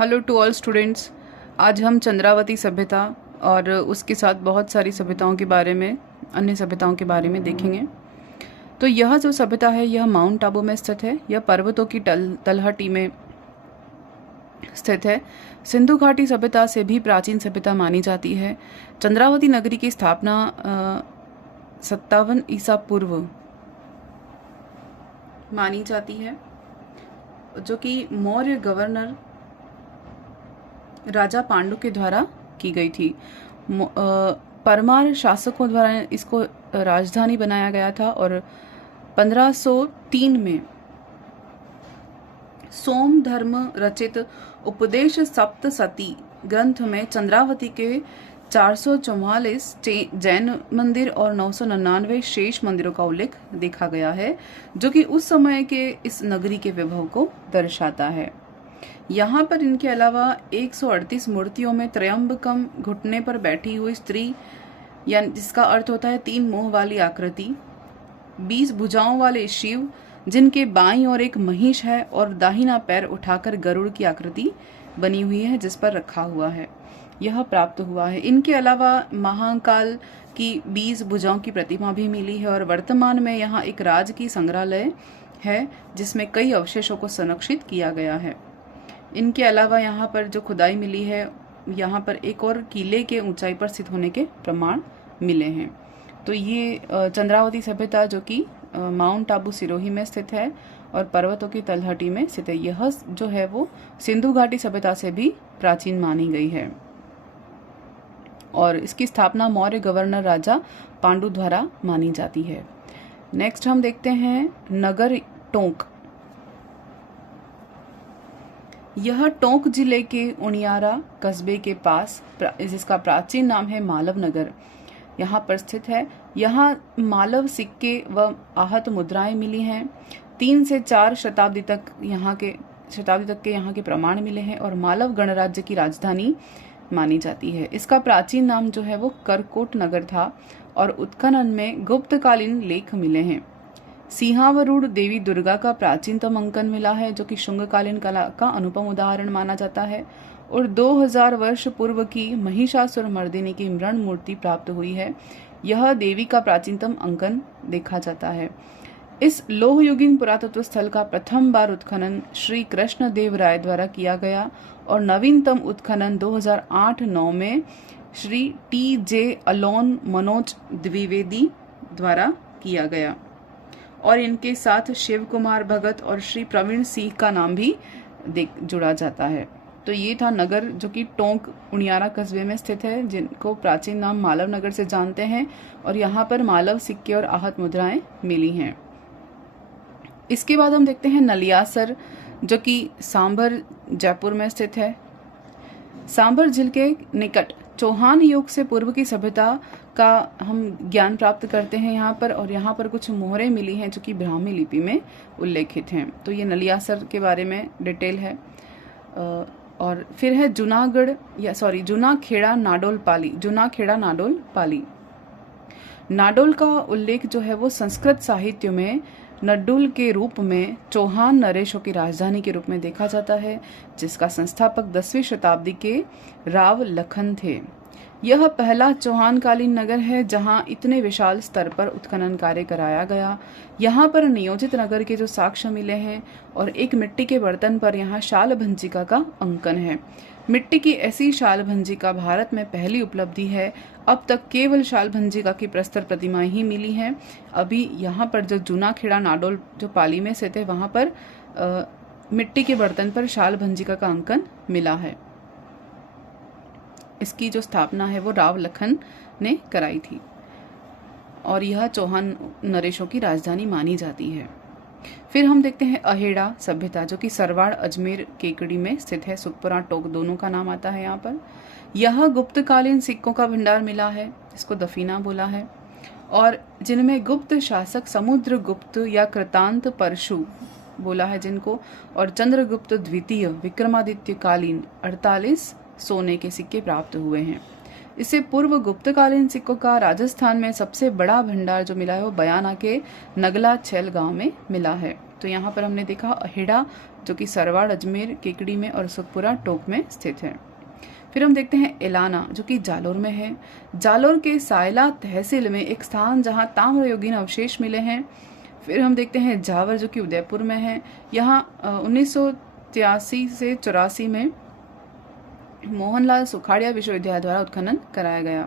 Hello to all students. आज हम चंद्रावती सभ्यता और उसके साथ बहुत सारी सभ्यताओं के बारे में, अन्य सभ्यताओं के बारे में देखेंगे। तो यह जो सभ्यता है यह माउंट आबू में स्थित है। यह पर्वतों की तलहटी में स्थित है। सिंधु घाटी सभ्यता से भी प्राचीन सभ्यता मानी जाती है। चंद्रावती नगरी की स्थापना 57 ईसा पूर्व मानी जाती है, जो कि मौर्य गवर्नर राजा पांडु के द्वारा की गई थी। परमार शासकों द्वारा इसको राजधानी बनाया गया था और 1503 में सोम धर्म रचित उपदेश सप्तसती ग्रंथ में चंद्रावती के 444 जैन मंदिर और 999 शेष मंदिरों का उल्लेख देखा गया है, जो कि उस समय के इस नगरी के वैभव को दर्शाता है। यहाँ पर इनके अलावा 138 मूर्तियों में त्रयंबकम घुटने पर बैठी हुई स्त्री, या जिसका अर्थ होता है 3 मुंह वाली आकृति, 20 भुजाओं वाले शिव जिनके बाईं ओर एक महिष है और दाहिना पैर उठाकर गरुड़ की आकृति बनी हुई है जिस पर रखा हुआ है, यह प्राप्त हुआ है। इनके अलावा महाकाल की 20 भुजाओं की प्रतिमा भी मिली है और वर्तमान में यहाँ एक राज की संग्रहालय है जिसमें कई अवशेषों को संरक्षित किया गया है। इनके अलावा यहाँ पर जो खुदाई मिली है, यहाँ पर एक और किले के ऊंचाई पर स्थित होने के प्रमाण मिले हैं। तो ये चंद्रावती सभ्यता जो कि माउंट आबू सिरोही में स्थित है और पर्वतों की तलहटी में स्थित है, यह जो है वो सिंधु घाटी सभ्यता से भी प्राचीन मानी गई है और इसकी स्थापना मौर्य गवर्नर राजा पांडु द्वारा मानी जाती है। नेक्स्ट हम देखते हैं नगर टोंक। यह टोंक जिले के उनियारा कस्बे के पास, जिसका प्राचीन नाम है मालव नगर, यहाँ पर स्थित है। यहाँ मालव सिक्के व आहत मुद्राएं मिली हैं। 3 से 4 शताब्दी तक के यहाँ के प्रमाण मिले हैं और मालव गणराज्य की राजधानी मानी जाती है। इसका प्राचीन नाम जो है वो करकोट नगर था और उत्खनन में गुप्तकालीन लेख मिले हैं। सिंहावरूढ़ देवी दुर्गा का प्राचीनतम अंकन मिला है, जो कि शुंगकालीन कला का अनुपम उदाहरण माना जाता है, और 2000 वर्ष पूर्व की महिषासुर मर्दिनी की मृण मूर्ति प्राप्त हुई है। यह देवी का प्राचीनतम अंकन देखा जाता है। इस लोहयुगीन पुरातत्व स्थल का प्रथम बार उत्खनन श्री कृष्ण देव राय द्वारा किया गया और नवीनतम उत्खनन 2008-9 में श्री TJ अलोन मनोज द्विवेदी द्वारा किया गया और इनके साथ शिव कुमार भगत और श्री प्रवीण सिंह का नाम भी जुड़ा जाता है। तो ये था नगर जो कि टोंक उनियारा कस्बे में स्थित है, जिनको प्राचीन नाम मालव नगर से जानते हैं, और यहाँ पर मालव सिक्के और आहत मुद्राएं मिली हैं। इसके बाद हम देखते हैं नलियासर, जो कि सांभर जयपुर में स्थित है। सांभर झील के निकट चौहान युग से पूर्व की सभ्यता का हम ज्ञान प्राप्त करते हैं यहाँ पर, और यहाँ पर कुछ मोहरें मिली हैं जो कि ब्राह्मी लिपि में उल्लेखित हैं। तो ये नलियासर के बारे में डिटेल है। और फिर है जूनाखेड़ा नाडोल पाली। नाडोल का उल्लेख जो है वो संस्कृत साहित्य में नड्डुल के रूप में चौहान नरेशों की राजधानी के रूप में देखा जाता है, जिसका संस्थापक 10वीं शताब्दी के राव लखन थे। यह पहला चौहानकालीन नगर है जहां इतने विशाल स्तर पर उत्खनन कार्य कराया गया। यहाँ पर नियोजित नगर के जो साक्ष्य मिले हैं और एक मिट्टी के बर्तन पर यहाँ शाल भंजिका का अंकन है। मिट्टी की ऐसी शाल भंजिका भारत में पहली उपलब्धि है। अब तक केवल शाल भंजिका की प्रस्तर प्रतिमाएं ही मिली हैं। अभी यहाँ पर जो जूनाखेड़ा नाडोल जो पाली में स्थित है, वहाँ पर मिट्टी के बर्तन पर शाल भंजिका का अंकन मिला है। इसकी जो स्थापना है वो राव लखन ने कराई थी और यह चौहान नरेशों की राजधानी मानी जाती है। फिर हम देखते हैं अहेड़ा सभ्यता, जो कि सरवाड़ अजमेर केकड़ी में स्थित है। सुखपुरा टोक दोनों का नाम आता है यहाँ पर। यह गुप्तकालीन सिक्कों का भंडार मिला है, इसको दफीना बोला है, और जिनमें गुप्त शासक समुद्रगुप्त या कृतांत परशु बोला है जिनको, और चंद्रगुप्त द्वितीय विक्रमादित्य कालीन 48 सोने के सिक्के प्राप्त हुए हैं। इससे पूर्व गुप्तकालीन सिक्कों का राजस्थान में सबसे बड़ा भंडार जो मिला है वो बयाना के नगला छैल गांव में मिला है। तो यहाँ पर हमने देखा अहेड़ा जो कि सरवाड़, अजमेर, केकड़ी में और सुखपुरा टोक में स्थित है। फिर हम देखते हैं एलाना, जो कि जालोर में है। जालोर के सायला तहसील में एक स्थान जहां ताम्रयुगीन अवशेष मिले हैं। फिर हम देखते हैं जावर, जो कि उदयपुर में है। यहाँ 1983 से 84 में मोहनलाल सुखाड़िया विश्वविद्यालय द्वारा उत्खनन कराया गया।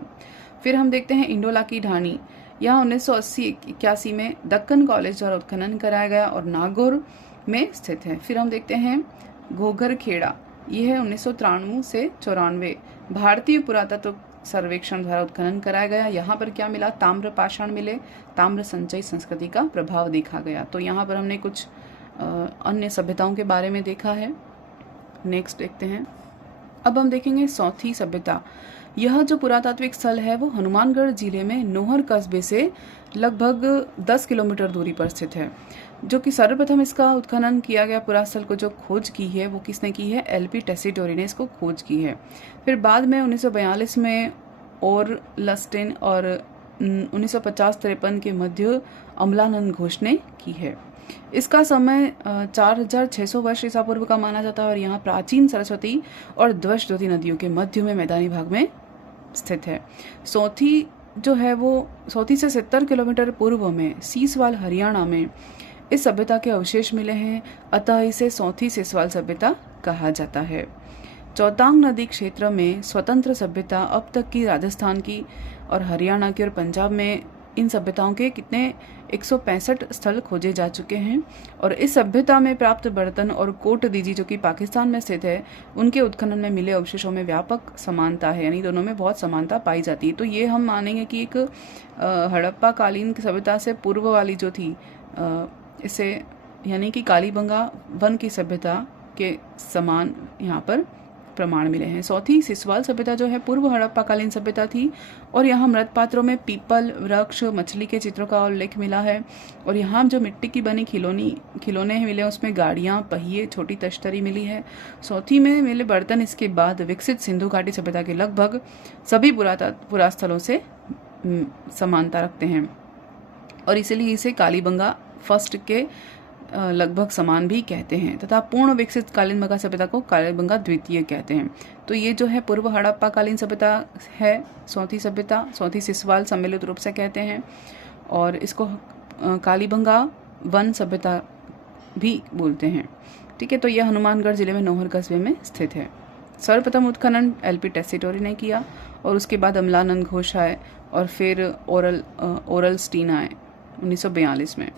फिर हम देखते हैं इंडोला की ढाणी, यहाँ 1980-81 में दक्कन कॉलेज द्वारा उत्खनन कराया गया और नागौर में स्थित है। फिर हम देखते हैं घोघर खेड़ा, यह है 1993 से 94 भारतीय पुरातत्व सर्वेक्षण द्वारा उत्खनन कराया गया। यहाँ पर क्या मिला? ताम्र पाषाण मिले, ताम्र संचयी संस्कृति का प्रभाव देखा गया। तो यहाँ पर हमने कुछ अन्य सभ्यताओं के बारे में देखा है। नेक्स्ट देखते हैं। अब हम देखेंगे सौथी सभ्यता। यह जो पुरातात्विक स्थल है वो हनुमानगढ़ जिले में नोहर कस्बे से लगभग 10 किलोमीटर दूरी पर स्थित है। जो कि सर्वप्रथम इसका उत्खनन किया गया पुरास्थल को जो खोज की है वो किसने की है? एलपी टेसीटोरी ने इसको खोज की है। फिर बाद में 1942 में और लस्टेन और 1950-53 के मध्य अमलानंद घोष ने की है। इसका समय 4600 वर्ष ईसा पूर्व का माना जाता है और यहाँ प्राचीन सरस्वती और ध्वजद्योति नदियों के मध्य में मैदानी भाग में स्थित है। सौथी जो है वो सौथी से 70 किलोमीटर पूर्व में सीसवाल हरियाणा में इस सभ्यता के अवशेष मिले हैं, अतः इसे सौथी सीसवाल सभ्यता कहा जाता है। चौतांग नदी क्षेत्र में स्वतंत्र सभ्यता अब तक की राजस्थान की और हरियाणा की और पंजाब में इन सभ्यताओं के कितने 165 स्थल खोजे जा चुके हैं और इस सभ्यता में प्राप्त बर्तन और कोट दीजी जो कि पाकिस्तान में स्थित है उनके उत्खनन में मिले अवशेषों में व्यापक समानता है, यानी दोनों में बहुत समानता पाई जाती है। तो ये हम मानेंगे कि एक हड़प्पा कालीन सभ्यता से पूर्व वाली जो थी इसे यानी कि कालीबंगा वन की सभ्यता के समान यहाँ पर प्रमाण मिले हैं। सौथी सिसवाल सभ्यता जो है पूर्व हड़प्पाकालीन सभ्यता थी और यहाँ मृत पात्रों में पीपल, वृक्ष, मछली के चित्रों का उल्लेख मिला है और यहाँ जो मिट्टी की बनी खिलौने मिले उसमें गाड़ियाँ, पहिए, छोटी तश्तरी मिली है। सौथी में मिले बर्तन इसके बाद विकसित सिंधु घाटी सभ्यता के लगभग सभी पुरास्थलों से समानता रखते हैं और इसीलिए इसे कालीबंगा फर्स्ट के लगभग समान भी कहते हैं तथा पूर्ण विकसित कालीबंगा सभ्यता को कालीबंगा द्वितीय कहते हैं। तो ये जो है पूर्व हड़प्पा कालीन सभ्यता है सौथी सभ्यता, सौथी सिसवाल सम्मिलित रूप से कहते हैं और इसको कालीबंगा वन सभ्यता भी बोलते हैं। ठीक है, तो यह हनुमानगढ़ जिले में नौहर कस्बे में स्थित है। सर्वप्रथम उत्खनन एलपी टेसीटोरी ने किया और उसके बाद अमलानंद घोष आए और फिर ओरल स्टीन आए 1942 में।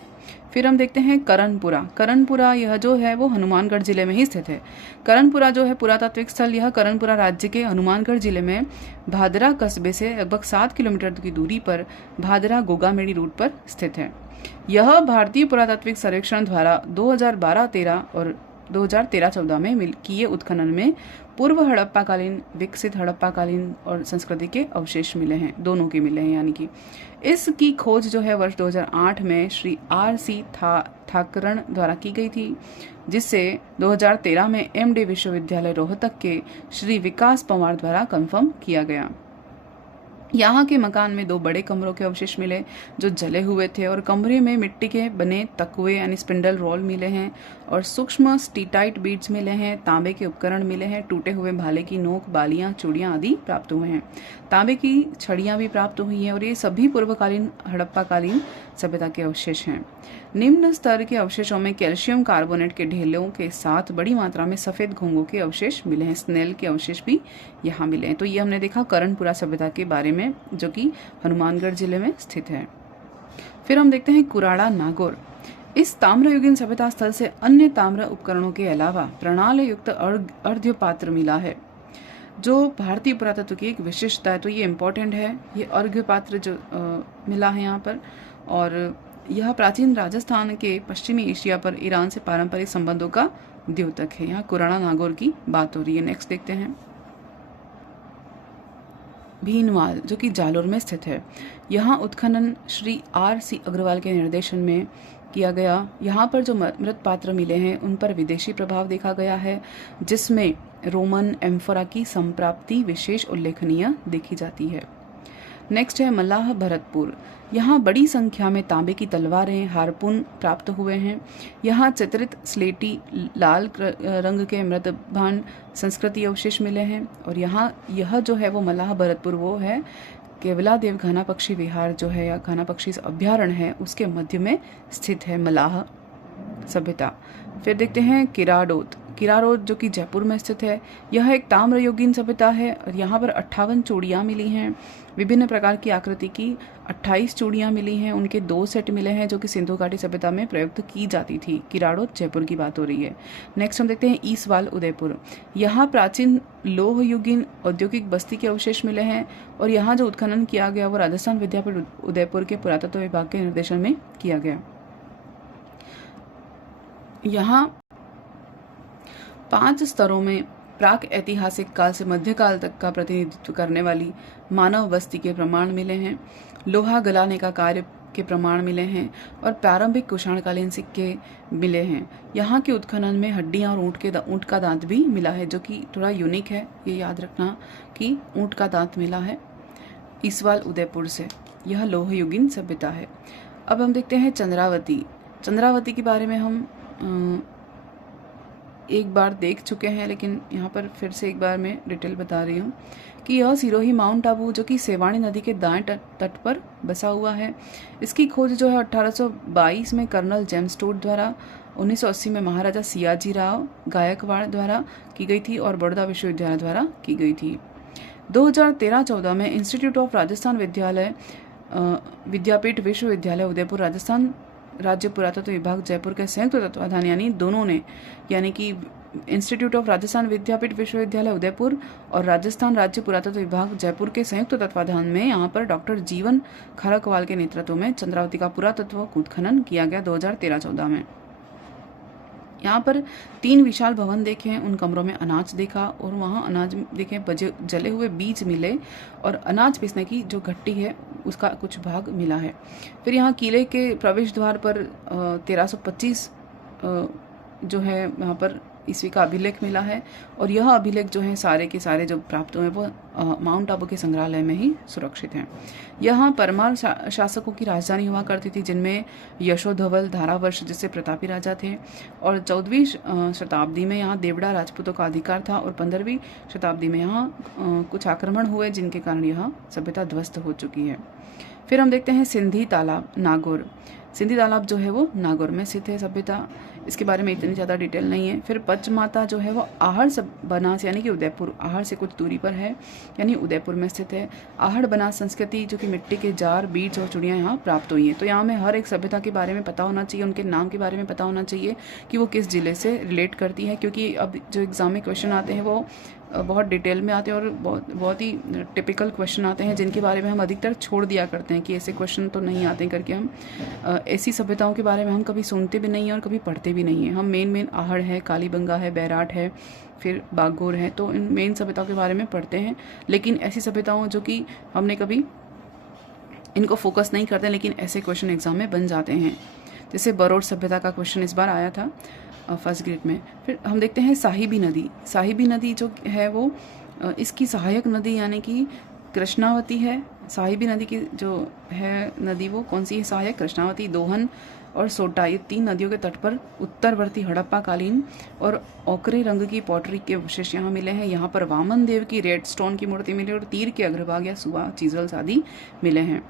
फिर हम देखते हैं करणपुरा यह जो है वो हनुमानगढ़ जिले में ही स्थित है। करणपुरा जो है पुरातात्विक स्थल, यह करणपुरा राज्य के हनुमानगढ़ जिले में भादरा कस्बे से लगभग 7 किलोमीटर की दूरी पर भादरा गोगामेड़ी रूट पर स्थित है। यह भारतीय पुरातात्विक सर्वेक्षण द्वारा 2012-13 और 2013-14 में किए उत्खनन में पूर्व हड़प्पाकालीन, विकसित हड़प्पाकालीन और संस्कृति के अवशेष मिले हैं, दोनों के मिले हैं। यानी कि इसकी खोज जो है वर्ष 2008 में श्री RC ठाकरण द्वारा की गई थी, जिससे 2013 में MD विश्वविद्यालय रोहतक के श्री विकास पंवार द्वारा कंफर्म किया गया। यहाँ के मकान में 2 बड़े कमरों के अवशेष मिले जो जले हुए थे और कमरे में मिट्टी के बने तकुए यानी स्पिंडल रोल मिले हैं और सूक्ष्म स्टीटाइट बीड्स मिले हैं। तांबे के उपकरण मिले हैं, टूटे हुए भाले की नोक, बालियां, चूड़ियां आदि प्राप्त हुए हैं। तांबे की छड़ियां भी प्राप्त हुई हैं और ये सभी पूर्वकालीन हड़प्पाकालीन सभ्यता के अवशेष हैं। निम्न स्तर के अवशेषों में कैल्शियम कार्बोनेट के ढेलों के साथ बड़ी मात्रा में सफेद घोंघों के अवशेष मिले हैं। स्नेल के अवशेष भी यहाँ मिले हैं। तो ये हमने देखा करणपुरा सभ्यता के बारे में जो कि हनुमानगढ़ जिले में स्थित है। फिर हम देखते हैं कुराड़ा नागौर। इस ताम्रयुगीन सभ्यता स्थल से अन्य ताम्र उपकरणों के अलावा प्रणाली युक्त अर्घ्य पात्र मिला है जो भारतीय पुरातत्व की एक विशिष्टता है। तो ये इम्पोर्टेंट है, ये अर्घ्य पात्र जो मिला है यहाँ पर और यह प्राचीन राजस्थान के पश्चिमी एशिया पर ईरान से पारंपरिक संबंधों का द्योतक है। यहाँ कुराड़ा नागौर की बात हो रही है। नेक्स्ट देखते हैं भीनवाल जो कि जालोर में स्थित है। यहाँ उत्खनन श्री RC अग्रवाल के निर्देशन में किया गया। यहाँ पर जो मृत पात्र मिले हैं उन पर विदेशी प्रभाव देखा गया है, जिसमें रोमन एम्फोरा की संप्राप्ति विशेष उल्लेखनीय देखी जाती है। नेक्स्ट है मल्लाह भरतपुर। यहाँ बड़ी संख्या में तांबे की तलवारें, हारपून प्राप्त हुए हैं। यहाँ चित्रित स्लेटी लाल रंग के मृतभांड संस्कृति अवशेष मिले हैं। और यहाँ यह जो है वो मल्लाह भरतपुर वो है केवला देव घाना पक्षी विहार जो है या घाना पक्षी अभ्यारण्य है उसके मध्य में स्थित है मल्लाह सभ्यता। फिर देखते हैं किराडोत। किराडोत जो कि जयपुर में स्थित है, यह एक ताम्रयुगीन सभ्यता है और यहाँ पर 58 चूड़ियाँ मिली हैं। विभिन्न प्रकार की आकृति की 28 चूड़ियाँ मिली हैं। उनके 2 सेट मिले हैं जो कि सिंधु घाटी सभ्यता में प्रयुक्त की जाती थी। किराडोत जयपुर की बात हो रही है। नेक्स्ट हम देखते हैं ईसवाल उदयपुर। यहाँ प्राचीन लोह युगीन औद्योगिक बस्ती के अवशेष मिले हैं और यहाँ जो उत्खनन किया गया वो राजस्थान विद्यापीठ उदयपुर के पुरातत्व विभाग के निर्देशन में किया गया। यहाँ 5 स्तरों में प्राक ऐतिहासिक काल से मध्यकाल तक का प्रतिनिधित्व करने वाली मानव बस्ती के प्रमाण मिले हैं। लोहा गलाने का कार्य के प्रमाण मिले हैं और प्रारंभिक कुषाणकालीन सिक्के मिले हैं। यहाँ के उत्खनन में हड्डियाँ और ऊँट का दांत भी मिला है जो कि थोड़ा यूनिक है, ये याद रखना कि ऊँट का दांत मिला है ईसवाल उदयपुर से। यह लोह युगीन सभ्यता है। अब हम देखते हैं चंद्रावती। चंद्रावती के बारे में हम एक बार देख चुके हैं, लेकिन यहाँ पर फिर से एक बार मैं डिटेल बता रही हूँ कि यह सिरोही माउंट आबू जो कि सेवाणी नदी के दाएं तट पर बसा हुआ है। इसकी खोज जो है 1822 में कर्नल जेम्स टोड द्वारा, 1980 में महाराजा सियाजी राव गायकवाड़ द्वारा की गई थी और बड़ौदा विश्वविद्यालय द्वारा की गई थी। 2013-14 में इंस्टीट्यूट ऑफ राजस्थान विद्यापीठ विश्वविद्यालय उदयपुर राजस्थान राज्य पुरातत्व विभाग जयपुर के संयुक्त तत्वाधान यानी दोनों ने, यानी कि इंस्टीट्यूट ऑफ राजस्थान विद्यापीठ विश्वविद्यालय उदयपुर और राजस्थान राज्य पुरातत्व विभाग जयपुर के संयुक्त तत्वाधान में यहाँ पर डॉक्टर जीवन खरकवाल के नेतृत्व में चंद्रावती का पुरातत्व उत्खनन किया गया 2013-14 में। यहाँ पर 3 विशाल भवन देखे हैं, उन कमरों में अनाज देखा और वहाँ अनाज देखे जले हुए बीज मिले और अनाज पीसने की जो घट्टी है उसका कुछ भाग मिला है। फिर यहाँ किले के प्रवेश द्वार पर 1325 जो है यहाँ पर ईस्वी का अभिलेख मिला है और यह अभिलेख जो है सारे के सारे जो प्राप्त हुए वो माउंट आबू के संग्रहालय में ही सुरक्षित हैं। यहाँ परमार शासकों की राजधानी हुआ करती थी जिनमें यशोधवल, धारावर्ष जैसे प्रतापी राजा थे और 14वीं शताब्दी में यहाँ देवड़ा राजपूतों का अधिकार था और 15वीं शताब्दी में यहाँ कुछ आक्रमण हुए जिनके कारण यह सभ्यता ध्वस्त हो चुकी है। फिर हम देखते हैं सिंधी तालाब नागौर। सिंधी तालाब जो है वो नागौर में स्थित है सभ्यता, इसके बारे में इतनी ज़्यादा डिटेल नहीं है। फिर पंचमाता जो है वो आहड़ बनास यानी कि उदयपुर, आहड़ से कुछ दूरी पर है यानी उदयपुर में स्थित है। आहड़ बनास संस्कृति जो कि मिट्टी के जार, बीज और चूड़ियाँ यहाँ प्राप्त हुई हैं। तो यहाँ में हर एक सभ्यता के बारे में पता होना चाहिए, उनके नाम के बारे में पता होना चाहिए कि वो किस जिले से रिलेट करती है, क्योंकि अब जो एग्ज़ाम में क्वेश्चन आते हैं वो बहुत डिटेल में आते हैं और बहुत ही टिपिकल क्वेश्चन आते हैं जिनके बारे में हम अधिकतर छोड़ दिया करते हैं कि ऐसे क्वेश्चन तो नहीं आते हैं करके। हम ऐसी सभ्यताओं के बारे में हम कभी सुनते भी नहीं हैं और कभी पढ़ते भी नहीं हैं। हम मेन आहड़ है, कालीबंगा है, बैराट है, फिर बागोर है, तो इन मेन सभ्यताओं के बारे में पढ़ते हैं। लेकिन ऐसी सभ्यताओं जो कि हमने कभी इनको फोकस नहीं करते लेकिन ऐसे क्वेश्चन एग्जाम में बन जाते हैं। जैसे बरोड़ सभ्यता का क्वेश्चन इस बार आया था फर्स्ट ग्रेड में। फिर हम देखते हैं साहिबी नदी। साहिबी नदी जो है वो इसकी सहायक नदी यानी कि कृष्णावती है। साहिबी नदी की जो है नदी वो कौन सी है सहायक? कृष्णावती, दोहन और सोटा, ये 3 नदियों के तट पर उत्तरवर्ती हड़प्पा कालीन और ओकरे रंग की पॉटरी के अवशेष यहाँ मिले हैं। यहाँ पर वामन देव की रेड स्टोन की मूर्ति मिली और तीर के अग्रभाग या सुआ चीजल्स आदि मिले हैं।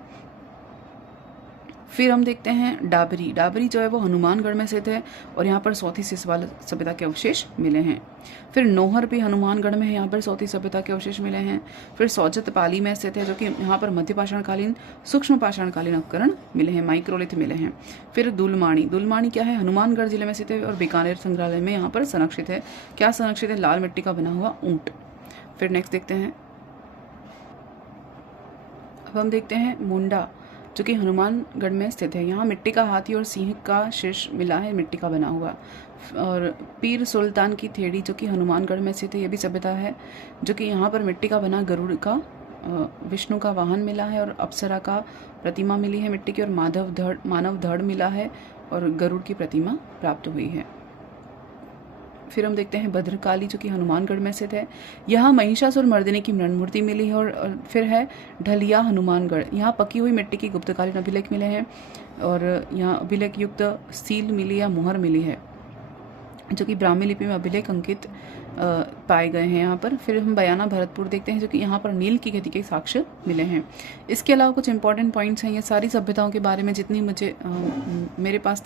फिर हम देखते हैं डाबरी। डाबरी जो है वो हनुमानगढ़ में स्थित है और यहाँ पर सौथी सिसवाल सभ्यता के अवशेष मिले हैं। फिर नोहर भी हनुमानगढ़ में है, यहाँ पर सौथी सभ्यता के अवशेष मिले हैं। फिर सौजत पाली में स्थित है जो कि यहाँ पर मध्य पाषाणकालीन, सूक्ष्म पाषाणकालीन उपकरण मिले हैं, माइक्रोलिथ मिले हैं। फिर दुलमाणी। दुलमाणी क्या है? हनुमानगढ़ जिले में स्थित है और बीकानेर संग्रहालय में यहाँ पर संरक्षित है। क्या संरक्षित है? लाल मिट्टी का बना हुआ ऊँट। फिर नेक्स्ट देखते हैं, अब हम देखते हैं मुंडा जो कि हनुमानगढ़ में स्थित है। यहाँ मिट्टी का हाथी और सिंह का शीर्ष मिला है, मिट्टी का बना हुआ। और पीर सुल्तान की थेड़ी जो कि हनुमानगढ़ में स्थित है, ये भी सभ्यता है जो कि यहाँ पर मिट्टी का बना गरुड़ का विष्णु का वाहन मिला है और अप्सरा का प्रतिमा मिली है मिट्टी की और मानव धड़ मिला है और गरुड़ की प्रतिमा प्राप्त हुई है। फिर हम देखते हैं भद्रकाली जो कि हनुमानगढ़ में स्थित है। यहाँ महिषासुर मर्दिनी की मृण मूर्ति मिली है। और फिर है ढलिया हनुमानगढ़, यहाँ पकी हुई मिट्टी की गुप्तकालीन अभिलेख मिले हैं और यहाँ अभिलेख युक्त सील मिली या मुहर मिली है जो कि ब्राह्मी लिपि में अभिलेख अंकित पाए गए हैं यहाँ पर। फिर हम बयाना भरतपुर देखते हैं जो कि यहाँ पर नील की खेती के साक्ष्य मिले हैं। इसके अलावा कुछ इंपॉर्टेंट पॉइंट्स हैं, ये सारी सभ्यताओं के बारे में जितनी मुझे मेरे पास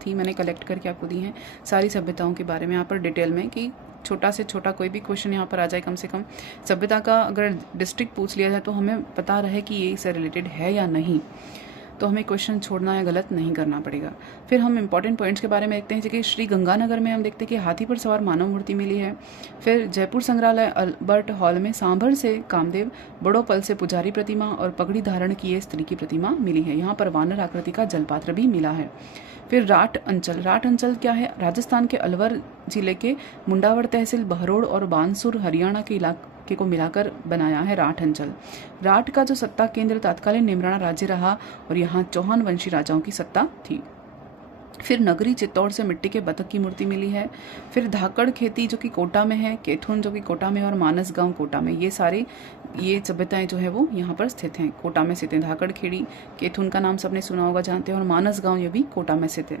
थी मैंने कलेक्ट करके आपको दी हैं, सारी सभ्यताओं के बारे में यहाँ पर डिटेल में, कि छोटा से छोटा कोई भी क्वेश्चन यहाँ पर आ जाए, कम से कम सभ्यता का अगर डिस्ट्रिक्ट पूछ लिया जाए तो हमें पता रहे कि ये इससे रिलेटेड है या नहीं, तो हमें क्वेश्चन छोड़ना या गलत नहीं करना पड़ेगा। फिर हम इंपॉर्टेंट पॉइंट्स के बारे में देखते हैं, जैसे कि श्री गंगानगर में हम देखते हैं कि हाथी पर सवार मानव मूर्ति मिली है। फिर जयपुर संग्रहालय अल्बर्ट हॉल में सांभर से कामदेव, बड़ोपल से पुजारी प्रतिमा और पगड़ी धारण किए स्त्री की प्रतिमा मिली है। यहाँ पर वानर आकृति का जलपात्र भी मिला है। फिर राठ अंचल क्या है? राजस्थान के अलवर जिले के मुंडावर तहसील, बहरोड़ और बानसूर हरियाणा के इलाके को मिलाकर बनाया है राठ अंचल। राठ का जो सत्ता केंद्र तत्कालीन निमराना राज्य रहा और यहाँ चौहान वंशी राजाओं की सत्ता थी। फिर नगरी चित्तौड़ से मिट्टी के बतख की मूर्ति मिली है। फिर धाकड़ खेती जो कि कोटा में है, केथुन जो कि कोटा में, और मानस गांव कोटा में, ये सभ्यताएं जो है वो यहाँ पर स्थित हैं, कोटा में स्थित हैं। धाकड़ खेड़ी, केथुन का नाम सबने सुना होगा, जानते हैं, और मानस गांव ये भी कोटा में स्थित है।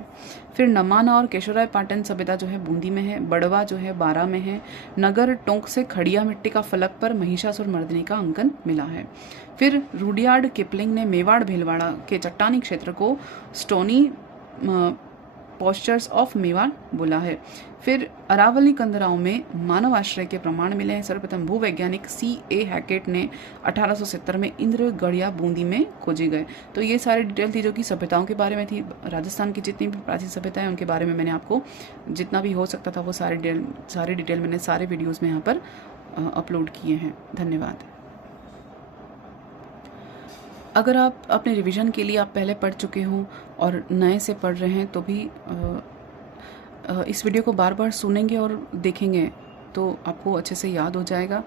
फिर नमाना और केशोराय पाटन सभ्यता जो है बूंदी में है। बड़वा जो है बारा में है। नगर टोंक से खड़िया मिट्टी का फलक पर महिषासुर मर्दिनी का अंकन मिला है। फिर रुडियार्ड किपलिंग ने मेवाड़ भीलवाड़ा के चट्टानी क्षेत्र को स्टोनी पोस्चर्स ऑफ मेवाड़ बोला है। फिर अरावली कंदराओं में मानव आश्रय के प्रमाण मिले हैं। सर्वप्रथम भूवैज्ञानिक C.A. हैकेट ने 1870 में इंद्र गढ़िया बूंदी में खोजे गए। तो ये सारी डिटेल थी जो कि सभ्यताओं के बारे में थी। राजस्थान की जितनी भी प्राचीन सभ्यताएं उनके बारे में मैंने आपको जितना भी हो सकता था वो सारी डिटेल मैंने सारे वीडियोज़ में यहाँ पर अपलोड किए हैं। धन्यवाद। अगर आप अपने रिवीजन के लिए आप पहले पढ़ चुके हो और नए से पढ़ रहे हैं तो भी इस वीडियो को बार बार सुनेंगे और देखेंगे तो आपको अच्छे से याद हो जाएगा,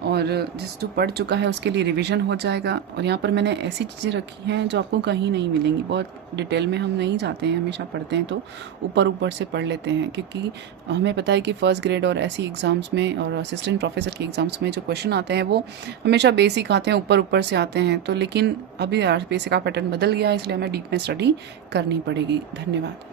और जो पढ़ चुका है उसके लिए रिवीजन हो जाएगा। और यहाँ पर मैंने ऐसी चीज़ें रखी हैं जो आपको कहीं नहीं मिलेंगी। बहुत डिटेल में हम नहीं जाते हैं, हमेशा पढ़ते हैं तो ऊपर से पढ़ लेते हैं, क्योंकि हमें पता है कि फर्स्ट ग्रेड और ऐसी एग्ज़ाम्स में और असिस्टेंट प्रोफेसर के एग्ज़ाम्स में जो क्वेश्चन आते हैं वो हमेशा बेसिक आते हैं, ऊपर से आते हैं। तो लेकिन अभी बेसिक का पैटर्न बदल गया है, इसलिए हमें डीप में स्टडी करनी पड़ेगी। धन्यवाद।